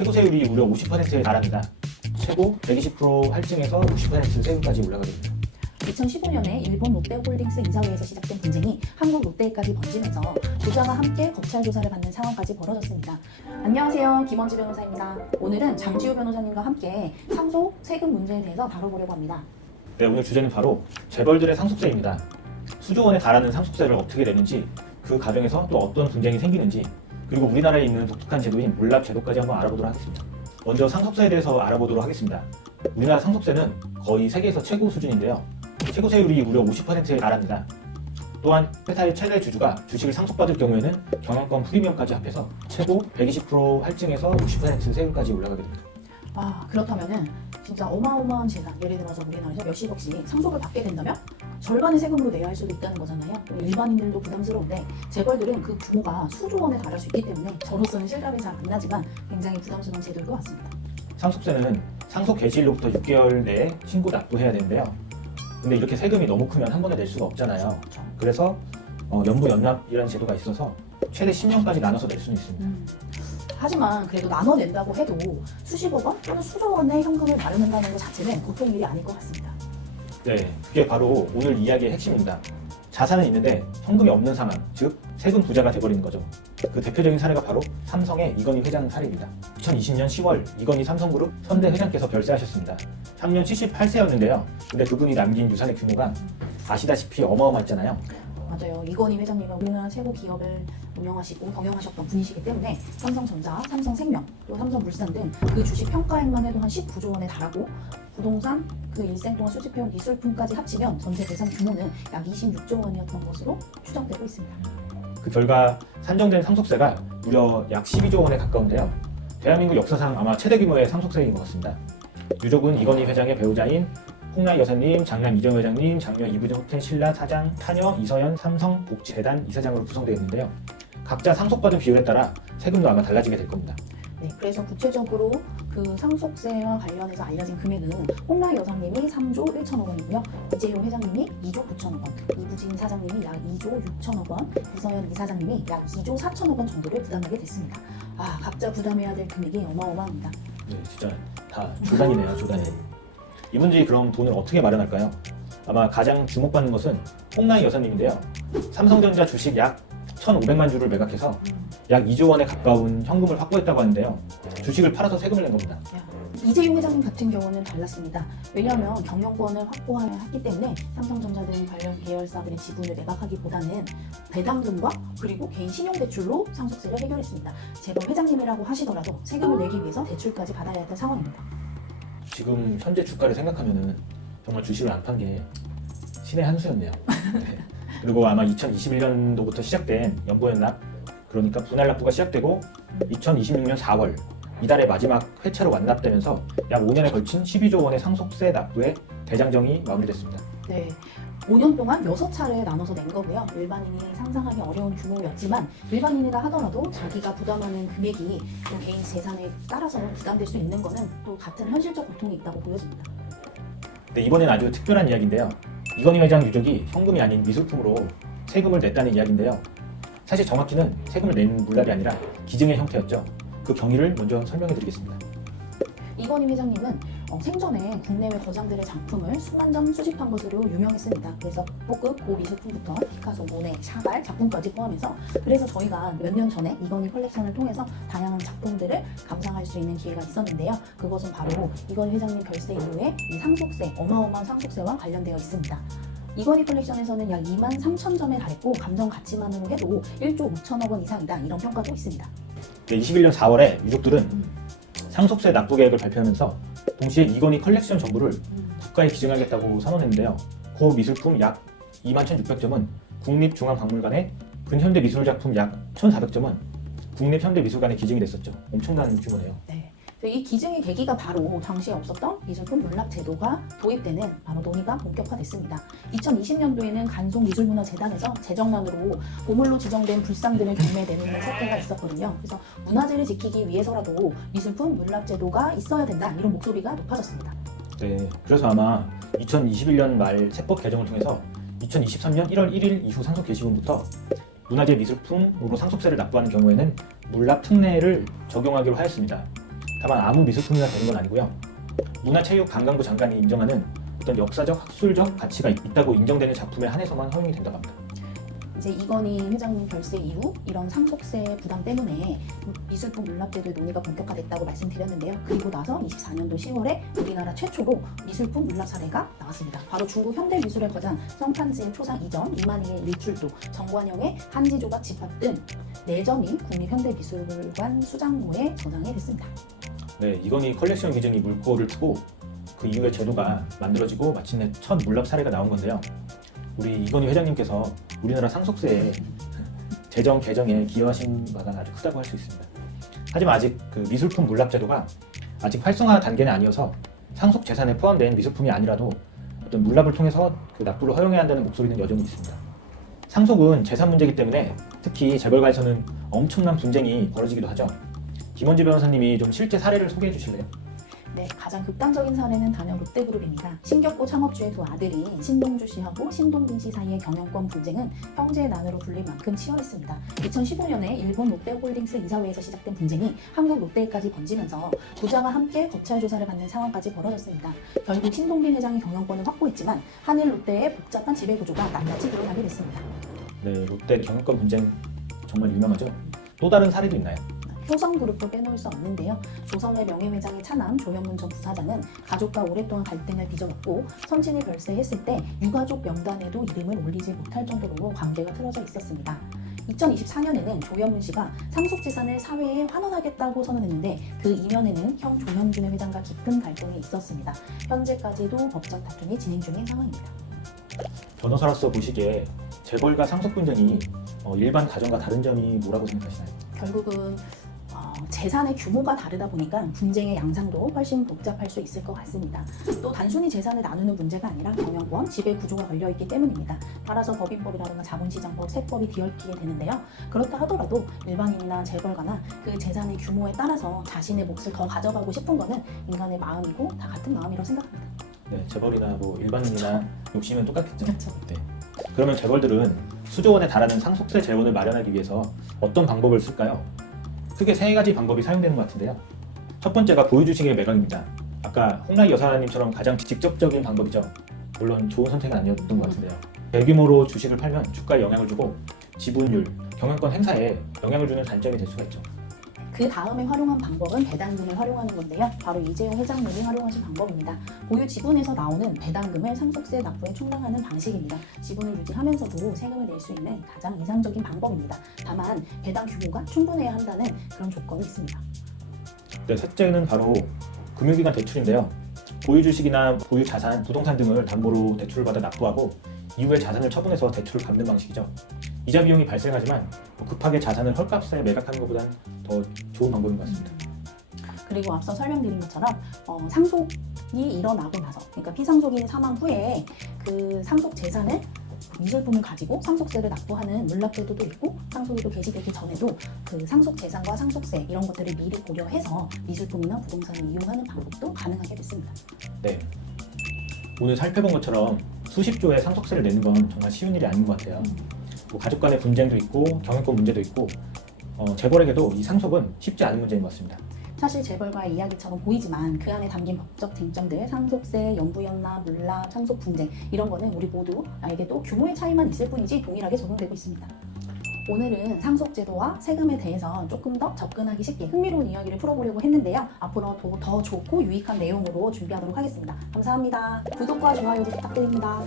최고 세율이 무려 50%에 달합니다. 최고 120% 할증에서 60% 세금까지 올라가게 됩니다. 2015년에 일본 롯데홀딩스 이사회에서 시작된 분쟁이 한국 롯데에까지 번지면서 주자와 함께 검찰 조사를 받는 상황까지 벌어졌습니다. 안녕하세요, 김원지 변호사입니다. 오늘은 장지우 변호사님과 함께 상속 세금 문제에 대해서 다뤄보려고 합니다. 네, 오늘 주제는 바로 재벌들의 상속세입니다. 수조 원에 달하는 상속세를 어떻게 내는지, 그 과정에서 또 어떤 분쟁이 생기는지, 그리고 우리나라에 있는 독특한 제도인 몰랍 제도까지 한번 알아보도록 하겠습니다. 먼저 상속세에 대해서 알아보도록 하겠습니다. 우리나라 상속세는 거의 세계에서 최고 수준인데요. 최고 세율이 무려 50%에 달합니다. 또한 회사의 최대 주주가 주식을 상속받을 경우에는 경영권 프리미엄까지 합해서 최고 120% 할증에서 60% 세금까지 올라가게 됩니다. 그렇다면은 진짜 어마어마한 재산, 예를 들어서 우리나라에서 몇십억씩 상속을 받게 된다면 절반의 세금으로 내야 할 수도 있다는 거잖아요. 일반인들도 부담스러운데 재벌들은 그 규모가 수조 원에 달할 수 있기 때문에 저로서는 실감이 잘 안 나지만 굉장히 부담스러운 제도인 것 같습니다. 상속세는 상속 개시일로부터 6개월 내에 신고 납부해야 되는데요. 근데 이렇게 세금이 너무 크면 한 번에 낼 수가 없잖아요. 그래서 연부 연납이라는 제도가 있어서 최대 10년까지 나눠서 낼 수는 있습니다. 하지만 그래도 나눠 낸다고 해도 수십억 원 또는 수조 원의 현금을 마련한다는 것 자체는 보통 일이 아닐 것 같습니다. 네, 그게 바로 오늘 이야기의 핵심입니다. 자산은 있는데 현금이 없는 상황, 즉 세금 부자가 돼버리는 거죠. 그 대표적인 사례가 바로 삼성의 이건희 회장 사례입니다. 2020년 10월 이건희 삼성그룹 선대 회장께서 별세하셨습니다. 향년 78세였는데요. 근데 그분이 남긴 유산의 규모가 아시다시피 어마어마했잖아요. 맞아요. 이건희 회장님은 우리나라 최고 기업을 운영하시고 경영하셨던 분이시기 때문에 삼성전자, 삼성생명, 또 삼성물산 등 그 주식 평가액만 해도 한 19조 원에 달하고 부동산 그 일생 동안 수집해온 미술품까지 합치면 전체 재산 규모는 약 26조 원이었던 것으로 추정되고 있습니다. 그 결과 산정된 상속세가 무려 약 12조 원에 가까운데요. 대한민국 역사상 아마 최대 규모의 상속세인 것 같습니다. 유족은 이건희 회장의 배우자인 홍라희 여사님, 장남 이정 회장님, 장녀 이부정 호텔 신라 사장, 타녀 이서연 삼성복지재단 이사장으로 구성되어 있는데요. 각자 상속받은 비율에 따라 세금도 아마 달라지게 될 겁니다. 네, 그래서 구체적으로 그 상속세와 관련해서 알려진 금액은 홍라희 여사님이 3조 1천억 원이고요. 이재용 회장님이 2조 9천억 원, 이부진 사장님이 약 2조 6천억 원, 이서연 이사장님이 약 2조 4천억 원 정도를 부담하게 됐습니다. 각자 부담해야 될 금액이 어마어마합니다. 네, 진짜 다 조단이네요, 조단이. 이분들이 그럼 돈을 어떻게 마련할까요? 아마 가장 주목받는 것은 홍라희 여사님인데요. 삼성전자 주식 약 1,500만 주를 매각해서 약 2조 원에 가까운 현금을 확보했다고 하는데요. 주식을 팔아서 세금을 낸 겁니다. 이재용 회장님 같은 경우는 달랐습니다. 왜냐하면 경영권을 확보했기 때문에 삼성전자 등 관련 계열사들의 지분을 매각하기보다는 배당금과 그리고 개인 신용대출로 상속세를 해결했습니다. 재벌 회장님이라고 하시더라도 세금을 내기 위해서 대출까지 받아야 했던 상황입니다. 지금 현재 주가를 생각하면은 정말 주식을 안 판 게 신의 한 수였네요. 네. 그리고 아마 2021년도부터 시작된 연부연납, 그러니까 분할 납부가 시작되고 2026년 4월 이달의 마지막 회차로 완납되면서 약 5년에 걸친 12조 원의 상속세 납부의 대장정이 마무리됐습니다. 네, 5년 동안 6차례 나눠서 낸 거고요. 일반인이 상상하기 어려운 규모였지만 일반인이라 하더라도 자기가 부담하는 금액이 또 개인 재산에 따라서 부담될 수 있는 거는 또 같은 현실적 고통이 있다고 보여집니다. 네, 이번엔 아주 특별한 이야기인데요. 이건희 회장 유족이 현금이 아닌 미술품으로 세금을 냈다는 이야기인데요. 사실 정확히는 세금을 낸 물납이 아니라 기증의 형태였죠. 그 경위를 먼저 설명해 드리겠습니다. 이건희 회장님은 생전에 국내외 거장들의 작품을 수만 점 수집한 것으로 유명했습니다. 그래서 고급 고미술품부터 피카소, 모네, 샤갈 작품까지 포함해서 그래서 저희가 몇 년 전에 이건희 컬렉션을 통해서 다양한 작품들을 감상할 수 있는 기회가 있었는데요. 그것은 바로 이건희 회장님 별세 이후에 이 상속세, 어마어마한 상속세와 관련되어 있습니다. 이건희 컬렉션에서는 약 2만 3천 점에 달했고 감정 가치만으로 해도 1조 5천억 원 이상이다, 이런 평가도 있습니다. 네, 21년 4월에 유족들은 상속세 납부 계획을 발표하면서 동시에 이건희 컬렉션 전부를 국가에 기증하겠다고 선언했는데요. 고미술품 약 21,600점은 국립중앙박물관에 근현대 미술작품 약 1,400점은 국립현대미술관에 기증이 됐었죠. 엄청난 규모네요. 네. 이 기증의 계기가 바로 당시에 없었던 미술품 몰랍 제도가 도입되는 바로 논의가 본격화됐습니다. 2020년도에는 간송미술문화재단에서 재정난으로 보물로 지정된 불상들을 경매 내놓는 사태가 있었거든요. 그래서 문화재를 지키기 위해서라도 미술품 몰랍 제도가 있어야 된다, 이런 목소리가 높아졌습니다. 네, 그래서 아마 2021년 말 세법 개정을 통해서 2023년 1월 1일 이후 상속 개시분부터 문화재 미술품으로 상속세를 납부하는 경우에는 물납 특례를 적용하기로 하였습니다. 다만 아무 미술품이나 되는 건 아니고요. 문화체육관광부 장관이 인정하는 어떤 역사적, 학술적 가치가 있다고 인정되는 작품에 한해서만 허용이 된다고 합니다. 이제 이건희 회장님 별세 이후 이런 상속세 부담 때문에 미술품 물납제도의 논의가 본격화됐다고 말씀드렸는데요. 그리고 나서 24년도 10월에 우리나라 최초로 미술품 물납 사례가 나왔습니다. 바로 중국 현대미술의 거장 성탄지의 초상 이전, 이만희의 일출도, 정관영의 한지조각 집합 등 4점이 국립현대미술관 수장고에 저장이 됐습니다. 네, 이건희 컬렉션 기증이 물꼬를 트고 그 이후에 제도가 만들어지고 마침내 첫 물납 사례가 나온 건데요. 우리 이건희 회장님께서 우리나라 상속세 제정 개정에 기여하신 바가 아주 크다고 할 수 있습니다. 하지만 아직 그 미술품 물납 제도가 아직 활성화 단계는 아니어서 상속 재산에 포함된 미술품이 아니라도 어떤 물납을 통해서 그 납부를 허용해야 한다는 목소리는 여전히 있습니다. 상속은 재산 문제이기 때문에 특히 재벌가에서는 엄청난 분쟁이 벌어지기도 하죠. 김원지 변호사님이 좀 실제 사례를 소개해 주실래요? 네, 가장 극단적인 사례는 단연 롯데그룹입니다. 신격고 창업주의 두 아들인 신동주 씨하고 신동빈 씨 사이의 경영권 분쟁은 형제 난으로 불릴 만큼 치열했습니다. 2015년에 일본 롯데홀딩스 이사회에서 시작된 분쟁이 한국 롯데까지 번지면서 부자가 함께 검찰 조사를 받는 상황까지 벌어졌습니다. 결국 신동빈 회장이 경영권을 확보했지만 한일 롯데의 복잡한 지배 구조가 낱낱이 드러나게 됐습니다. 네, 롯데 경영권 분쟁 정말 유명하죠. 또 다른 사례도 있나요? 효성그룹도 빼놓을 수 없는데요. 조선의 명예회장의 차남 조현문 전 부사장은 가족과 오랫동안 갈등을 빚어왔고 선친이 별세했을 때 유가족 명단에도 이름을 올리지 못할 정도로 관계가 틀어져 있었습니다. 2024년에는 조현문 씨가 상속재산을 사회에 환원하겠다고 선언했는데 그 이면에는 형 조현준의 회장과 깊은 갈등이 있었습니다. 현재까지도 법적 다툼이 진행 중인 상황입니다. 변호사로서 보시기에 재벌과 상속 분쟁이 일반 가정과 다른 점이 뭐라고 생각하시나요? 결국은 재산의 규모가 다르다 보니까 분쟁의 양상도 훨씬 복잡할 수 있을 것 같습니다. 또 단순히 재산을 나누는 문제가 아니라 경영권, 지배 구조가 걸려있기 때문입니다. 따라서 법인법이라든가 자본시장법, 세법이 뒤얽히게 되는데요. 그렇다 하더라도 일반인이나 재벌가나 그 재산의 규모에 따라서 자신의 몫을 더 가져가고 싶은 거는 인간의 마음이고 다 같은 마음이라고 생각합니다. 네, 재벌이나 뭐 일반인이나 욕심은 똑같겠죠. 그렇죠. 네. 그러면 재벌들은 수조 원에 달하는 상속세 재원을 마련하기 위해서 어떤 방법을 쓸까요? 크게 3가지 방법이 사용되는 것 같은데요. 첫 번째가 보유주식의 매각입니다. 아까 홍라희 여사님처럼 가장 직접적인 방법이죠. 물론 좋은 선택은 아니었던 것 같은데요. 대규모로 주식을 팔면 주가에 영향을 주고 지분율, 경영권 행사에 영향을 주는 단점이 될 수가 있죠. 그 다음에 활용한 방법은 배당금을 활용하는 건데요. 바로 이재용 회장님이 활용하신 방법입니다. 보유 지분에서 나오는 배당금을 상속세 납부에 충당하는 방식입니다. 지분을 유지하면서도 세금을 낼 수 있는 가장 이상적인 방법입니다. 다만 배당 규모가 충분해야 한다는 그런 조건이 있습니다. 네, 셋째는 바로 금융기관 대출인데요. 보유 주식이나 보유 자산, 부동산 등을 담보로 대출을 받아 납부하고 이후에 자산을 처분해서 대출을 갚는 방식이죠. 이자 비용이 발생하지만 급하게 자산을 헐값에 매각하는 것보다는 더 좋은 방법인 것 같습니다. 그리고 앞서 설명드린 것처럼 상속이 일어나고 나서, 그러니까 피상속인이 사망 후에 그 상속 재산을 미술품을 가지고 상속세를 납부하는 물납제도도 있고, 상속이 또 개시되기 전에도 그 상속 재산과 상속세 이런 것들을 미리 고려해서 미술품이나 부동산을 이용하는 방법도 가능하게 됐습니다. 네. 오늘 살펴본 것처럼 수십조의 상속세를 내는 건 정말 쉬운 일이 아닌 것 같아요. 뭐 가족 간의 분쟁도 있고 경영권 문제도 있고 재벌에게도 이 상속은 쉽지 않은 문제인 것 같습니다. 사실 재벌가의 이야기처럼 보이지만 그 안에 담긴 법적 쟁점들, 상속세, 연부연납, 물납, 상속 분쟁 이런 거는 우리 모두에게도 규모의 차이만 있을 뿐이지 동일하게 적용되고 있습니다. 오늘은 상속제도와 세금에 대해서 조금 더 접근하기 쉽게 흥미로운 이야기를 풀어보려고 했는데요. 앞으로도 더 좋고 유익한 내용으로 준비하도록 하겠습니다. 감사합니다. 구독과 좋아요도 부탁드립니다.